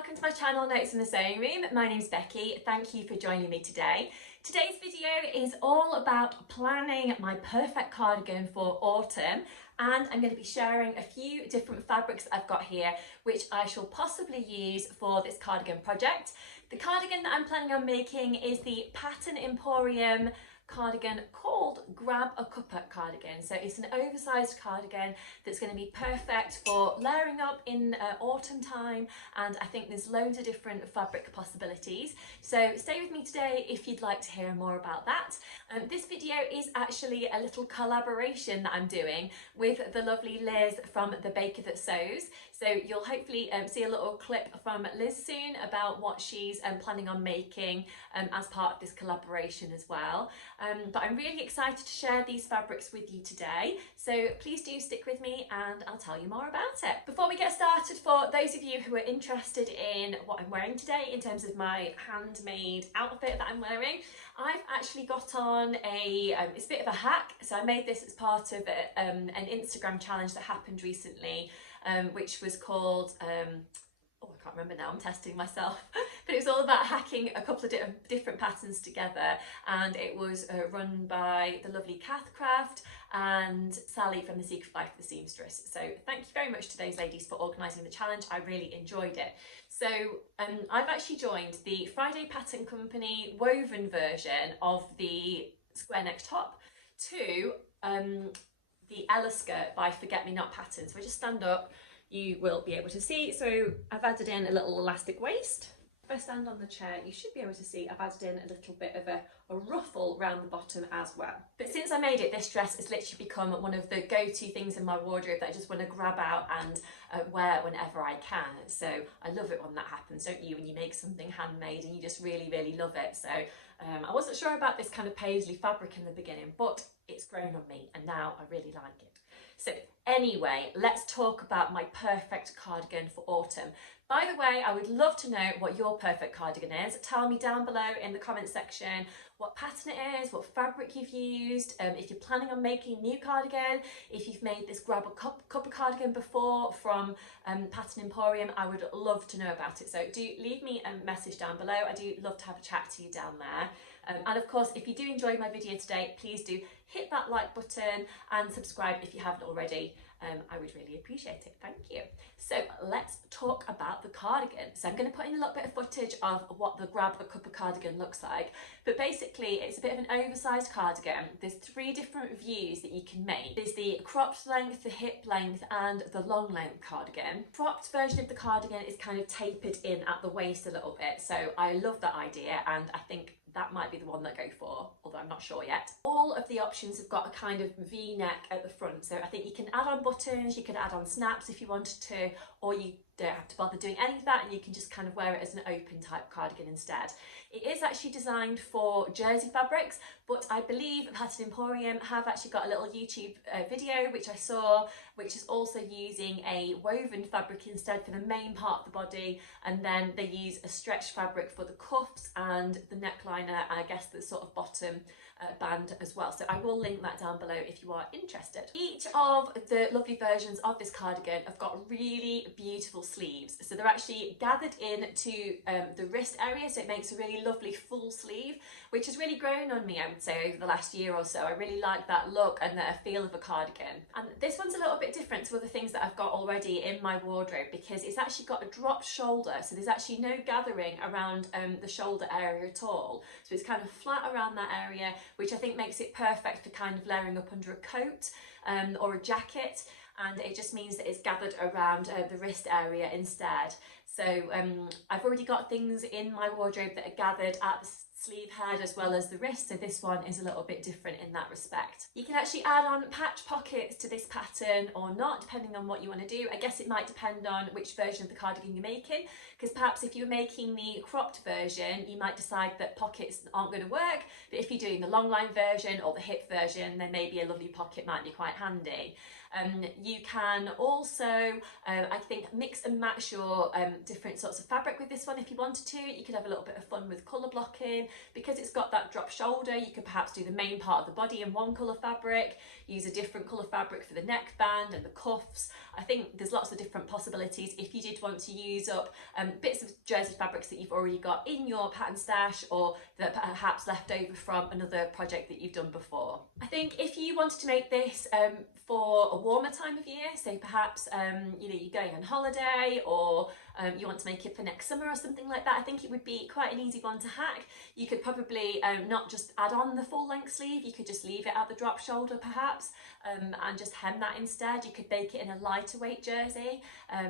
welcome to my channel Notes in the Sewing Room. My name's Becky. Thank you for joining me today. Today's video is all about planning my perfect cardigan for autumn, and I'm going to be sharing a few different fabrics that I've got here which I shall possibly use for this cardigan project. The cardigan that I'm planning on making is the Pattern Emporium cardigan called Grab a Cuppa cardigan. So it's an oversized cardigan that's going to be perfect for layering up in autumn time, and I think there's loads of different fabric possibilities. So stay with me today if you'd like to hear more about that. This video is actually a little collaboration that I'm doing with the lovely Liz from The Baker That Sews. So you'll hopefully see a little clip from Liz soon about what she's planning on making as part of this collaboration as well. But I'm really excited to share these fabrics with you today, so please do stick with me and I'll tell you more about it. Before we get started, for those of you who are interested in what I'm wearing today in terms of my handmade outfit that I'm wearing, I've actually got on it's a bit of a hack. So I made this as part of an Instagram challenge that happened recently, which was called oh, I can't remember now, I'm testing myself, but it was all about hacking a couple of different patterns together, and it was run by the lovely Kath Craft and Sally from The Secret Life of the Seamstress. So thank you very much to those ladies for organising the challenge. I really enjoyed it. So I've actually joined the Friday Pattern Company woven version of the square neck top to the Ella skirt by Forget Me Not Pattern. So I just stand up, you will be able to see. So I've added in a little elastic waist. If I stand on the chair, you should be able to see I've added in a little bit of a ruffle around the bottom as well. But since I made it, this dress has literally become one of the go-to things in my wardrobe that I just want to grab out and wear whenever I can. So I love it when that happens, don't you? When you make something handmade and you just really, really love it. So I wasn't sure about this kind of paisley fabric in the beginning, but it's grown on me and now I really like it. So anyway, let's talk about my perfect cardigan for autumn. By the way, I would love to know what your perfect cardigan is. Tell me down below in the comment section what pattern it is, what fabric you've used, if you're planning on making a new cardigan, if you've made this Grab a Cuppa cardigan before from Pattern Emporium. I would love to know about it. So do leave me a message down below. I do love to have a chat to you down there. And of course, if you do enjoy my video today, please do hit that like button and subscribe if you haven't already. I would really appreciate it. Thank you. So let's talk about the cardigan. So I'm going to put in a little bit of footage of what the Grab a Cuppa cardigan looks like. But basically, it's a bit of an oversized cardigan. There's three different views that you can make. There's the cropped length, the hip length, and the long length cardigan. Cropped version of the cardigan is kind of tapered in at the waist a little bit. So I love that idea, and I think that might be the one that I go for, although I'm not sure yet. All of the options have got a kind of V-neck at the front, so I think you can add on buttons, you could add on snaps if you wanted to, or you don't have to bother doing any of that and you can just kind of wear it as an open type cardigan instead. It is actually designed for jersey fabrics, but I believe Pattern Emporium have actually got a little YouTube video which I saw, which is also using a woven fabric instead for the main part of the body, and then they use a stretch fabric for the cuffs and the neckliner, and I guess the sort of bottom band as well. So I will link that down below if you are interested. Each of the lovely versions of this cardigan have got really beautiful sleeves. So they're actually gathered into the wrist area, so it makes a really lovely full sleeve, which has really grown on me, I would say, over the last year or so. I really like that look and the feel of a cardigan. And this one's a little bit different to other things that I've got already in my wardrobe because it's actually got a dropped shoulder, so there's actually no gathering around the shoulder area at all. So it's kind of flat around that area, which I think makes it perfect for kind of layering up under a coat or a jacket, and it just means that it's gathered around the wrist area instead. So I've already got things in my wardrobe that are gathered at the sleeve head as well as the wrist, so this one is a little bit different in that respect. You can actually add on patch pockets to this pattern or not, depending on what you want to do. I guess it might depend on which version of the cardigan you're making, because perhaps if you're making the cropped version, you might decide that pockets aren't going to work, but if you're doing the long line version or the hip version, then maybe a lovely pocket might be quite handy. You can also, I think, mix and match your different sorts of fabric with this one if you wanted to. You could have a little bit of fun with colour blocking. Because it's got that drop shoulder, you could perhaps do the main part of the body in one colour fabric, use a different colour fabric for the neckband and the cuffs. I think there's lots of different possibilities if you did want to use up bits of jersey fabrics that you've already got in your pattern stash, or that perhaps left over from another project that you've done before. I think if you wanted to make this for a warmer time of year, so perhaps you know, you're going on holiday, or you want to make it for next summer or something like that, I think it would be quite an easy one to hack. You could probably not just add on the full length sleeve, you could just leave it at the drop shoulder perhaps, and just hem that instead. You could bake it in a lighter weight jersey,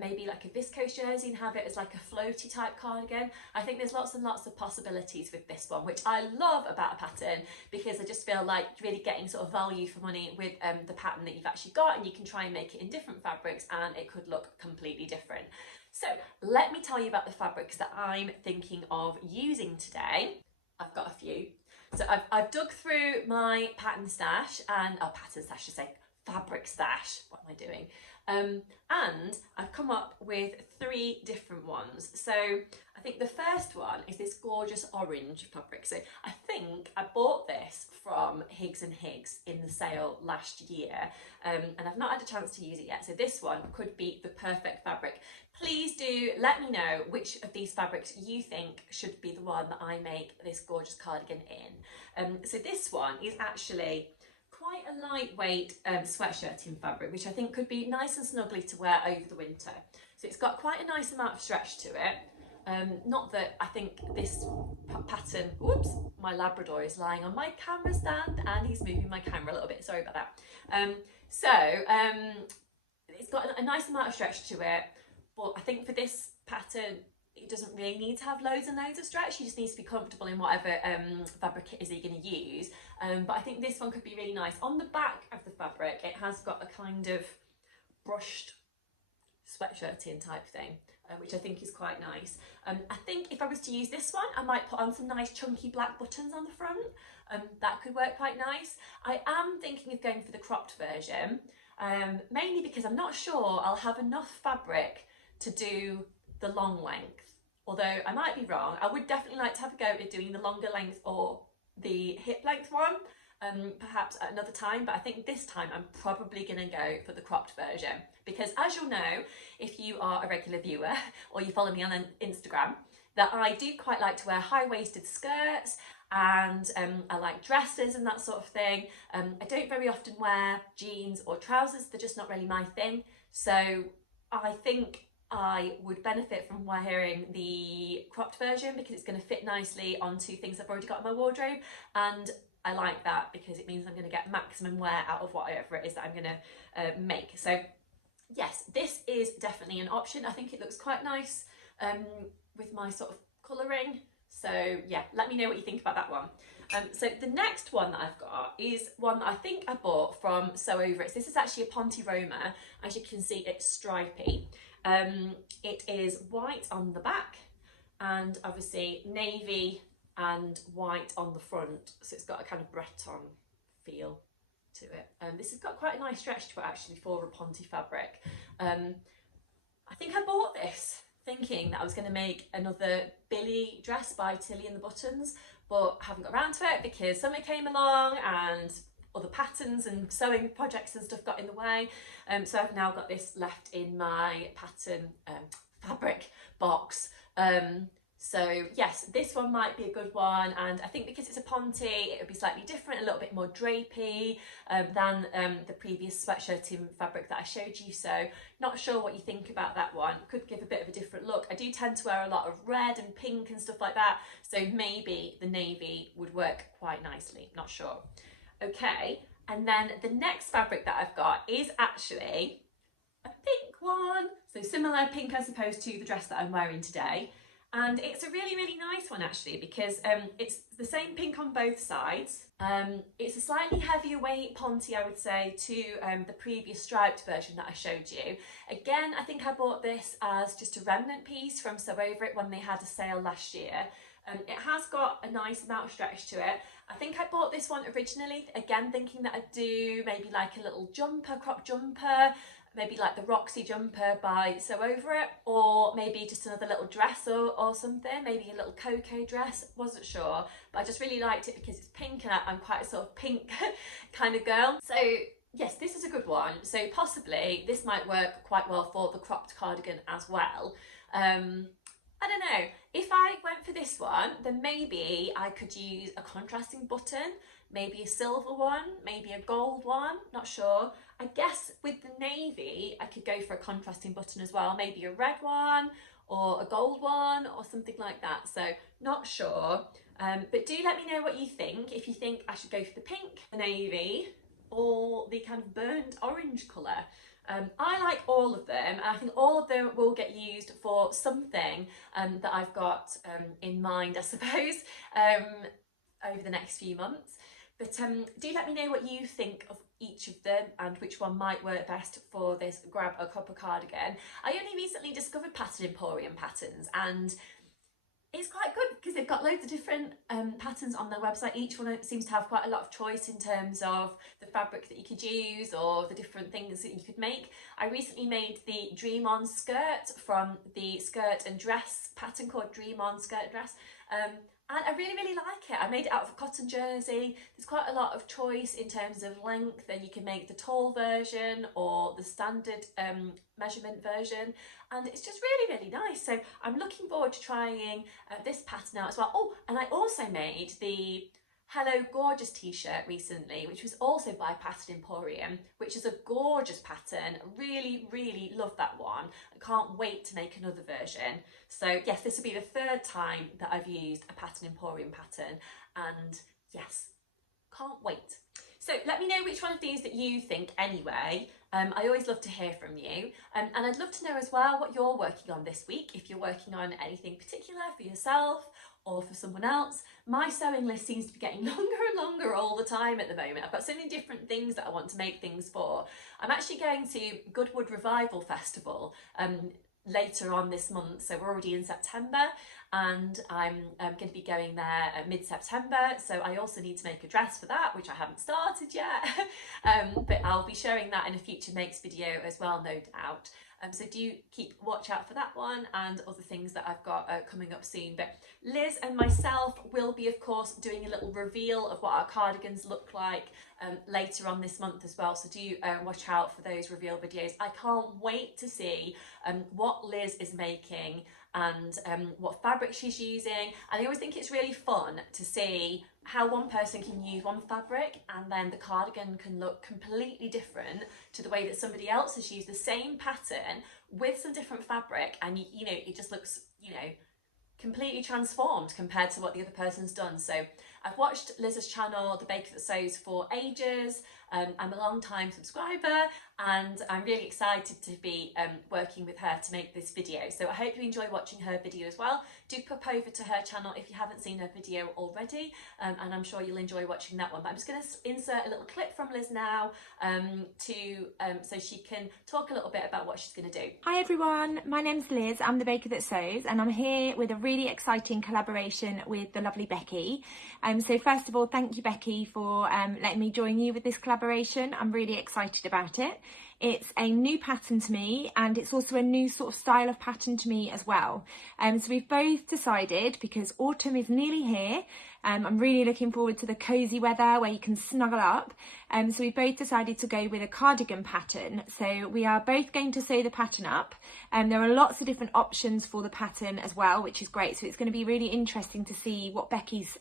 maybe like a viscose jersey, and have it as like a floaty type cardigan. I think there's lots and lots of possibilities with this one, which I love about a pattern, because I just feel like really getting sort of value for money with the pattern that you've actually got, and you can try and make it in different fabrics and it could look completely different. So let me tell you about the fabrics that I'm thinking of using today. I've got a few. So I've dug through my pattern stash, and pattern stash, I should say, fabric stash. What am I doing? And I've come up with 3 different ones. So I think the first one is this gorgeous orange fabric. So I think I bought this from Higgs and Higgs in the sale last year, and I've not had a chance to use it yet. So this one could be the perfect fabric. Please do let me know which of these fabrics you think should be the one that I make this gorgeous cardigan in. So this one is actually quite a lightweight sweatshirt in fabric, which I think could be nice and snuggly to wear over the winter. So it's got quite a nice amount of stretch to it. Not that I think this pattern, whoops, my Labrador is lying on my camera stand and he's moving my camera a little bit, sorry about that. It's got a nice amount of stretch to it, but I think for this pattern, it doesn't really need to have loads and loads of stretch. You just need to be comfortable in whatever fabric it is that you're going to use. But I think this one could be really nice. On the back of the fabric, it has got a kind of brushed sweatshirting type thing, which I think is quite nice. I think if I was to use this one, I might put on some nice chunky black buttons on the front. That could work quite nice. I am thinking of going for the cropped version, mainly because I'm not sure I'll have enough fabric to do the long length, although I might be wrong. I would definitely like to have a go at doing the longer length or the hip length one, perhaps at another time, but I think this time I'm probably going to go for the cropped version, because as you'll know, if you are a regular viewer or you follow me on Instagram, that I do quite like to wear high-waisted skirts, and I like dresses and that sort of thing. I don't very often wear jeans or trousers, they're just not really my thing, so I think I would benefit from wearing the cropped version because it's going to fit nicely onto things I've already got in my wardrobe, and I like that because it means I'm going to get maximum wear out of whatever it is that I'm going to make. So yes, this is definitely an option. I think it looks quite nice with my sort of colouring. So yeah, let me know what you think about that one. So the next one that I've got is one that I think I bought from Sew Over It. This is actually a Ponte Roma. As you can see, it's stripy. It is white on the back and obviously navy and white on the front, so it's got a kind of Breton feel to it. This has got quite a nice stretch to it actually for a Ponte fabric. I think I bought this thinking that I was going to make another Billy dress by Tilly and the Buttons, but haven't got around to it because summer came along and other patterns and sewing projects and stuff got in the way. So I've now got this left in my pattern fabric box. So yes, this one might be a good one, and I think because it's a Ponte, it would be slightly different, a little bit more drapey than the previous sweatshirting fabric that I showed you. So not sure what you think about that one. Could give a bit of a different look. I do tend to wear a lot of red and pink and stuff like that, so maybe the navy would work quite nicely, not sure. Okay, and then the next fabric that I've got is actually a pink one. So similar pink, I suppose, to the dress that I'm wearing today. And it's a really, really nice one actually, because it's the same pink on both sides. It's a slightly heavier weight Ponte, I would say, to the previous striped version that I showed you. Again, I think I bought this as just a remnant piece from Sew Over It when they had a sale last year. It has got a nice amount of stretch to it. I think I bought this one originally, again, thinking that I'd do maybe like a little jumper, crop jumper, maybe like the Roxy jumper by Sew Over It, or maybe just another little dress or something, maybe a little cocoa dress, wasn't sure, but I just really liked it because it's pink and I'm quite a sort of pink kind of girl. So yes, this is a good one. So possibly this might work quite well for the cropped cardigan as well. I don't know, if I went for this one, then maybe I could use a contrasting button, maybe a silver one, maybe a gold one, not sure. I guess with the navy, I could go for a contrasting button as well, maybe a red one or a gold one or something like that. So not sure, but do let me know what you think. If you think I should go for the pink, the navy, or the kind of burnt orange colour. I like all of them, and I think all of them will get used for something that I've got in mind, I suppose, over the next few months. But do let me know what you think of each of them and which one might work best for this grab a copper cardigan. I only recently discovered Pattern Emporium patterns, and it's quite good because they've got loads of different patterns on their website. Each one seems to have quite a lot of choice in terms of the fabric that you could use or the different things that you could make. I recently made the Dream On skirt from the skirt and dress pattern called Dream On Skirt and Dress. And I really, really like it. I made it out of a cotton jersey. There's quite a lot of choice in terms of length, and you can make the tall version or the standard measurement version. And it's just really, really nice. So I'm looking forward to trying this pattern out as well. Oh, and I also made the Hello Gorgeous t-shirt recently, which was also by Pattern Emporium, which is a gorgeous pattern. Really, really love that one. I can't wait to make another version. So yes, this will be the third time that I've used a Pattern Emporium pattern, and yes, can't wait. So let me know which one of these that you think anyway. I always love to hear from you. And I'd love to know as well what you're working on this week, if you're working on anything particular for yourself or for someone else. My sewing list seems to be getting longer and longer all the time at the moment. I've got so many different things that I want to make things for. I'm actually going to Goodwood Revival Festival later on this month, so we're already in September, and I'm going to be going there mid-September, so I also need to make a dress for that, which I haven't started yet. But I'll be showing that in a future makes video as well, no doubt. So do watch out for that one and other things that I've got coming up soon. But Liz and myself will be, of course, doing a little reveal of what our cardigans look like later on this month as well. So do watch out for those reveal videos. I can't wait to see what Liz is making and what fabric she's using. And I always think it's really fun to see how one person can use one fabric and then the cardigan can look completely different to the way that somebody else has used the same pattern with some different fabric, and you know, it just looks, you know, completely transformed compared to what the other person's done. So I've watched Liz's channel, The Baker That Sews, for ages. I'm a long time subscriber, and I'm really excited to be working with her to make this video. So I hope you enjoy watching her video as well. Do pop over to her channel if you haven't seen her video already, and I'm sure you'll enjoy watching that one. But I'm just going to insert a little clip from Liz now so she can talk a little bit about what she's going to do. Hi everyone, my name's Liz, I'm the Baker That Sews, and I'm here with a really exciting collaboration with the lovely Becky. So first of all, thank you Becky for letting me join you with this collaboration. I'm really excited about it. It's a new pattern to me, and it's also a new sort of style of pattern to me as well. So we've both decided, because autumn is nearly here, I'm really looking forward to the cosy weather where you can snuggle up. So we both decided to go with a cardigan pattern. So we are both going to sew the pattern up. There are lots of different options for the pattern as well, which is great. So it's going to be really interesting to see what Becky's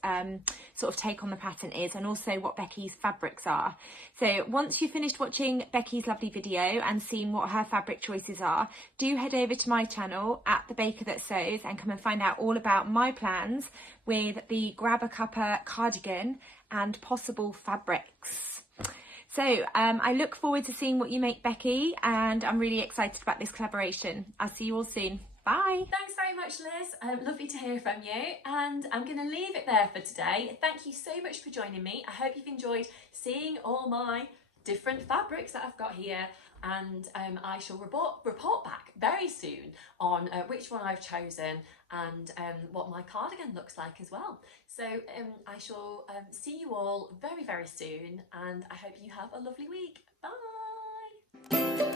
sort of take on the pattern is, and also what Becky's fabrics are. So once you've finished watching Becky's lovely video and seen what her fabric choices are, do head over to my channel at The Baker That Sews and come and find out all about my plans with the Grab a Cuppa cardigan and possible fabrics. So I look forward to seeing what you make, Becky, and I'm really excited about this collaboration. I'll see you all soon. Bye. Thanks very much, Liz. Lovely to hear from you, and I'm going to leave it there for today. Thank you so much for joining me. I hope you've enjoyed seeing all my different fabrics that I've got here, and I shall report back very soon on which one I've chosen and what my cardigan looks like as well. So I shall see you all very, very soon, and I hope you have a lovely week. Bye.